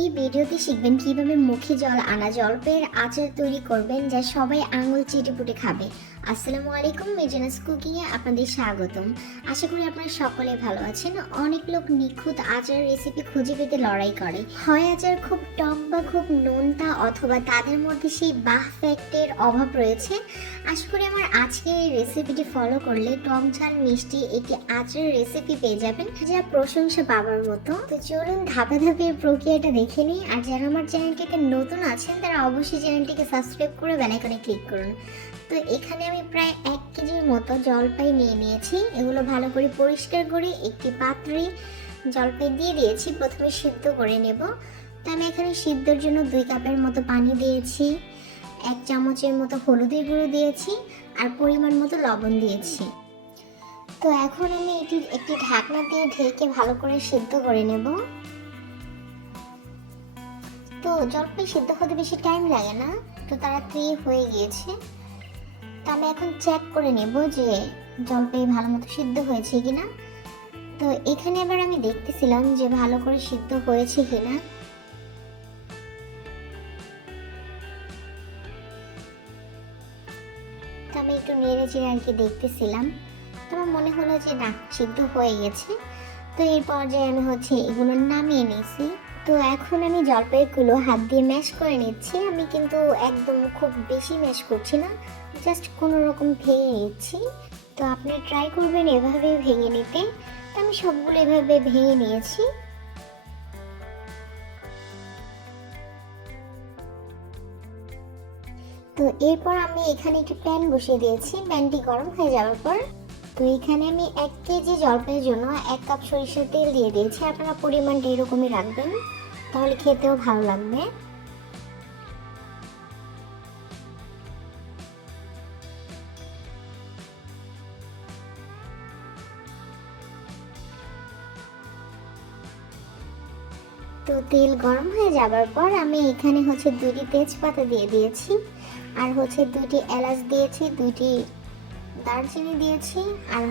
এই ভিডিওতে শিখবেন কিভাবে মুখে জল আনা জলপাইয়ের আচার তৈরি করবেন যা সবাই আঙুল চেটেপুটে খাবে। আসসালামু আলাইকুম, মির্জানাস কুকিং এ আপনাদের স্বাগতম। আশা করি আপনারা সকলে ভালো আছেন। অনেক লোক নিখুঁত আচার রেসিপি খুঁজে পেতে লড়াই করে, হয় আচার খুব টক বা খুব নোনতা, অথবা তাদের মধ্যে সেই বাহ ফ্যাক্টের অভাব রয়েছে। আশা করি আমার আজকের এই রেসিপিটি ফলো করলে টক ঝাল মিষ্টি একটি আচারের রেসিপি পেয়ে যাবেন যা প্রশংসা পাবার মতো। তো চলুন ধাপে ধাপে প্রক্রিয়াটা দেখে নিই। আর যারা আমার চ্যানেলটিতে নতুন আছেন তারা অবশ্যই চ্যানেলটিকে সাবস্ক্রাইব করে বেল আইকনে ক্লিক করুন। তো এখানে আমি প্রায় 1 কেজির মতো জলপাই নিয়ে নিয়েছি। এগুলো ভালো করে পরিষ্কার করে একটি পাত্রে জলপাই দিয়ে দিয়েছি। প্রথমে সিদ্ধ করে নেব। তো আমি এখানে সিদ্ধর জন্য 2 কাপের মতো পানি দিয়েছি, 1 চামচের মতো হলুদের গুঁড়ো দিয়েছি, আর পরিমাণ মতো লবণ দিয়েছি। তো এখন আমি একটি ঢাকনা দিয়ে ঢেকে ভালো করে সিদ্ধ করে নেব। তো জলপাই সিদ্ধ হতে বেশি টাইম লাগে না, তো তাড়াতাড়ি হয়ে গিয়েছে। তো আমি এখন চেক করে নেব যে জলপাই ভালো মতো সিদ্ধ হয়েছে কিনা। তো এখানে আবার আমি দেখতেছিলাম যে ভালো করে সিদ্ধ হয়েছে কিনা। তো আমি একটু নেড়ে চেড়ে আর কি দেখতেছিলাম। তো আমার মনে হলো যে না, সিদ্ধ হয়ে গেছে। তো এই পর্যায়ে আমি এগুলো নামিয়ে নিয়েছি। তো এখন আমি জলপাইগুলো হাত দিয়ে ম্যাশ করে নিচ্ছি। আমি কিন্তু একদম খুব বেশি ম্যাশ করছি না, জাস্ট কোনো রকম ভেঙে নিচ্ছি। তো আপনি ট্রাই করবেন এভাবে ভেঙে নিতে। তো আমি সবগুলো এভাবে ভেঙে নিয়েছি। তো এরপর আমি এখানে একটি প্যান বসিয়ে দিয়েছি। প্যানটি গরম হয়ে যাওয়ার পর তো এখানে আমি 1 কেজি জলপাইয়ের জন্য 1 কাপ সরিষার তেল দিয়ে দিয়েছি। আপনারা পরিমাণটা এরকমই রাখবেন, তাহলে খেতেও ভালো লাগবে। তো তেল গরম হয়ে যাবার পর আমি এখানে 2টি তেজপাতা দিয়ে দিয়েছি, আর 2টি এলাচ দিয়েছি, 2টি দারচিনি দিয়েছি, আর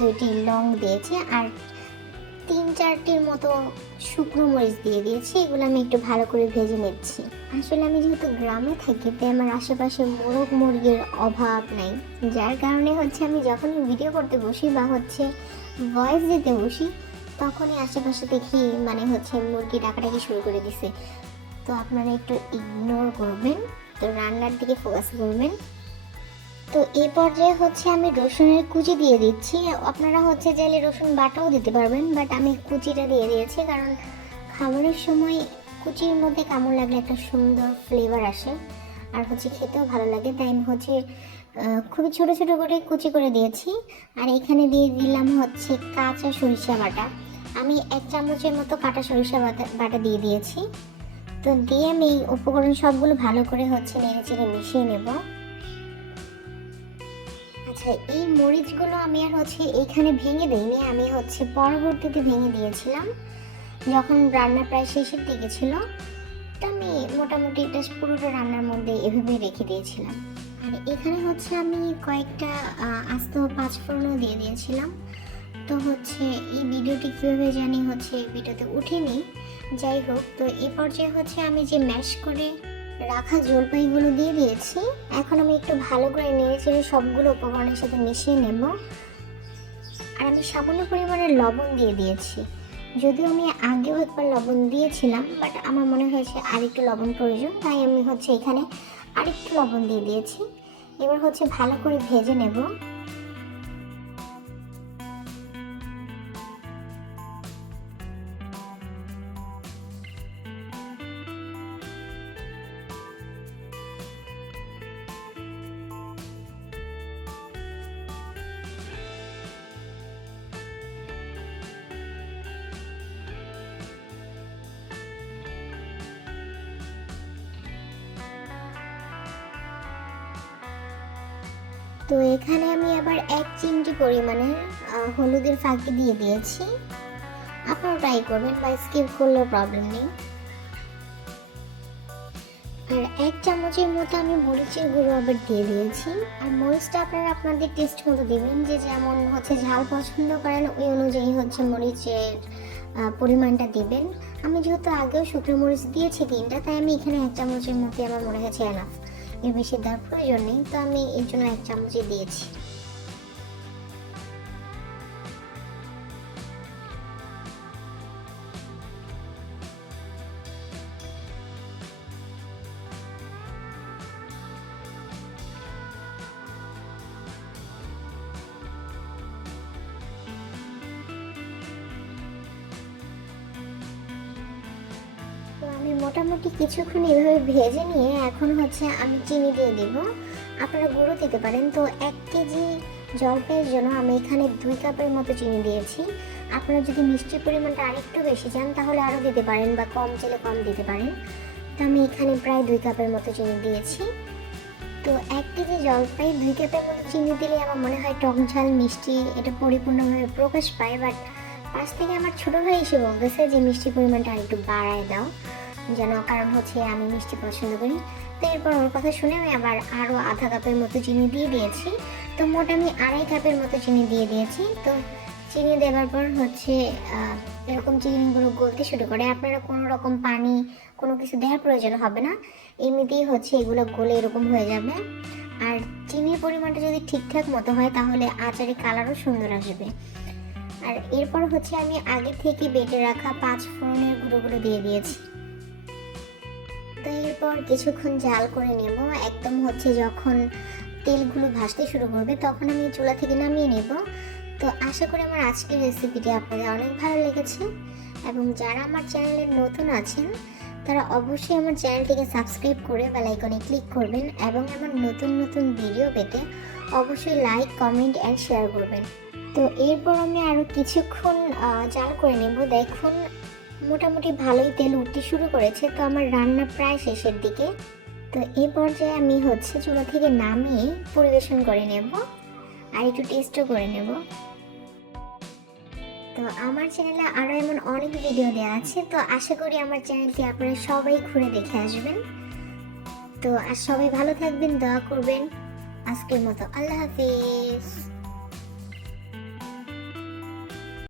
2টি লং দিয়েছি, আর 3-4টির মতো শুকনো মরিচ দিয়ে দিয়েছি। এগুলো আমি একটু ভালো করে ভেজে নিচ্ছি। আসলে আমি যেহেতু গ্রামে থাকি, তাই আমার আশেপাশে মোরগ মুরগির অভাব নাই, যার কারণে আমি যখনই ভিডিও করতে বসি বা ভয়েস দিতে বসি, তখনই আশেপাশে দেখি মুরগি ডাকাডাকি শুরু করে দিছে। তো আপনারা একটু ইগনোর করবেন, তো রান্নার দিকে ফোকাস করবেন। তো এই পর্যায়ে আমি রসুনের কুচি দিয়ে দিচ্ছি। আপনারা চাইলে রসুন বাটাও দিতে পারবেন, বাট আমি কুচিটা দিয়ে দিয়েছি কারণ খাবারের সময় কুচির মধ্যে কামড় লাগলে একটা সুন্দর ফ্লেভার আসে, আর খেতেও ভালো লাগে। তাই আমি খুবই ছোট ছোট করে কুচি করে দিয়েছি। আর এখানে দিয়ে দিলাম কাঁচা সরিষা বাটা। আমি 1 চামচের মতো কাঁচা সরিষা বাটা দিয়ে দিয়েছি। তো দিয়ে আমি এই উপকরণ সবগুলো ভালো করে নেড়ে চেড়ে মিশিয়ে নেব। আচ্ছা, এই মরিচগুলো আমি আর এইখানে ভেঙে দিইনি, আমি পরবর্তীতে ভেঙে দিয়েছিলাম যখন রান্না প্রায় শেষের দিকে ছিল। তো আমি মোটামুটি এটা পুরোটা রান্নার মধ্যে এভাবে রেখে দিয়েছিলাম। আর এখানে আমি কয়েকটা আস্ত 5 ফোড়নও দিয়ে দিয়েছিলাম। তো এই ভিডিওটি কীভাবে জানি ভিডিওতে উঠেনি, যাই হোক। তো এই পর্যায়ে আমি যে ম্যাশ করে রাখা জলপাইগুলো দিয়ে দিয়েছি। এখন আমি একটু ভালো করে নেড়ে চেড়ে সবগুলো উপকরণের সাথে মিশিয়ে নেব। আর আমি সামান্য পরিমাণে লবণ দিয়ে দিয়েছি, যদিও আমি আগেও একবার লবণ দিয়েছিলাম, বাট আমার মনে হয়েছে আরেকটু লবণ প্রয়োজন, তাই আমি এখানে আরেকটু লবণ দিয়ে দিয়েছি। এবার ভালো করে ভেজে নেব। তো এখানে আমি আবার 1 চিমটি পরিমাণের হলুদের ফাঁকি দিয়ে দিয়েছি। আপনারা ট্রাই করবেন বা স্কিপ করলেও প্রবলেম নেই। আর 1 চামচের মতো আমি মরিচের গুঁড়ো আবার দিয়ে দিয়েছি। আর মরিচটা আপনারা আপনাদের টেস্ট মতো দিবেন, যে যেমন ঝাল পছন্দ করেন ওই অনুযায়ী মরিচের পরিমাণটা দিবেন। আমি যেহেতু আগেও শুকনো মরিচ দিয়েছি 3টা, তাই আমি এখানে 1 চামচের মধ্যে আমার মনে হয়েছে এনাফ, এর বেশি দেওয়ার প্রয়োজন নেই, তো আমি এর জন্য 1 চামচই দিয়েছি। তো আমি মোটামুটি কিছুক্ষণ এভাবে ভেজে নিয়ে এখন হচ্ছে আমি চিনি দিয়ে দিব। আপনারা গুঁড়ো দিতে পারেন। তো 1 কেজি জলপাইয়ের জন্য আমি এখানে 2 কাপের মতো চিনি দিয়েছি। আপনারা যদি মিষ্টির পরিমাণটা আরেকটু বেশি চান তাহলে আরও দিতে পারেন, বা কম চাইলে কম দিতে পারেন। তো আমি এখানে প্রায় 2 কাপের মতো চিনি দিয়েছি। তো 1 কেজি জলপাই 2 কাপের মতো চিনি দিলে আমার মনে হয় টক ঝাল মিষ্টি এটা পরিপূর্ণভাবে প্রকাশ পায়। বাট পাশ থেকে আমার ছোটো ভাই এসে বলতেছে যে মিষ্টির পরিমাণটা আরেকটু বাড়ায় দাও, যেন, কারণ হচ্ছে আমি মিষ্টি পছন্দ করি। তো এরপর ওর কথা শুনে আমি আবার আরও আধা কাপের মতো চিনি দিয়ে দিয়েছি। তো মোট আমি 2.5 কাপের মতো চিনি দিয়ে দিয়েছি। তো চিনি দেওয়ার পর হচ্ছে এরকম চিনিগুলো গলতে শুরু করে। আপনারা কোনো রকম পানি কোনো কিছু দেওয়ার প্রয়োজন হবে না, এমনিতেই হচ্ছে এগুলো গলে এরকম হয়ে যাবে। আর চিনির পরিমাণটা যদি ঠিকঠাক মতো হয় তাহলে আচারের কালারও সুন্দর আসবে। আর এরপর হচ্ছে আমি আগে থেকে বেটে রাখা 5 ফোড়নের গুঁড়োগুলো দিয়ে দিয়েছি। তো এরপর কিছুক্ষণ জাল করে নেব, একদম হচ্ছে যখন তেলগুলো ভাসতে শুরু করবে তখন আমি চুলা থেকে নামিয়ে নেব। তো আশা করি আমার আজকের রেসিপিটি আপনাদের অনেক ভালো লেগেছে, এবং যারা আমার চ্যানেলে নতুন আছেন তারা অবশ্যই আমার চ্যানেলটিকে সাবস্ক্রাইব করে বেল আইকনে ক্লিক করবেন, এবং আমার নতুন নতুন ভিডিও পেতে অবশ্যই লাইক, কমেন্ট অ্যান্ড শেয়ার করবেন। তো এরপর আমি আরও কিছুক্ষণ জাল করে নেব। দেখুন মোটামুটি ভালোই তেল উঠতে শুরু করেছে। তো আমার রান্না প্রায় শেষের দিকে। তো এই পর্যায়ে আমি হচ্ছে চুলা থেকে নামিয়ে পরিবেশন করে নেব আর একটু টেস্টও করে নেব। তো আমার চ্যানেলে আরও এমন অনেক ভিডিও দেওয়া আছে, তো আশা করি আমার চ্যানেলটি আপনারা সবাই ঘুরে দেখে আসবেন। তো আর সবাই ভালো থাকবেন, দোয়া করবেন। আজকের মতো আল্লাহ হাফিজ।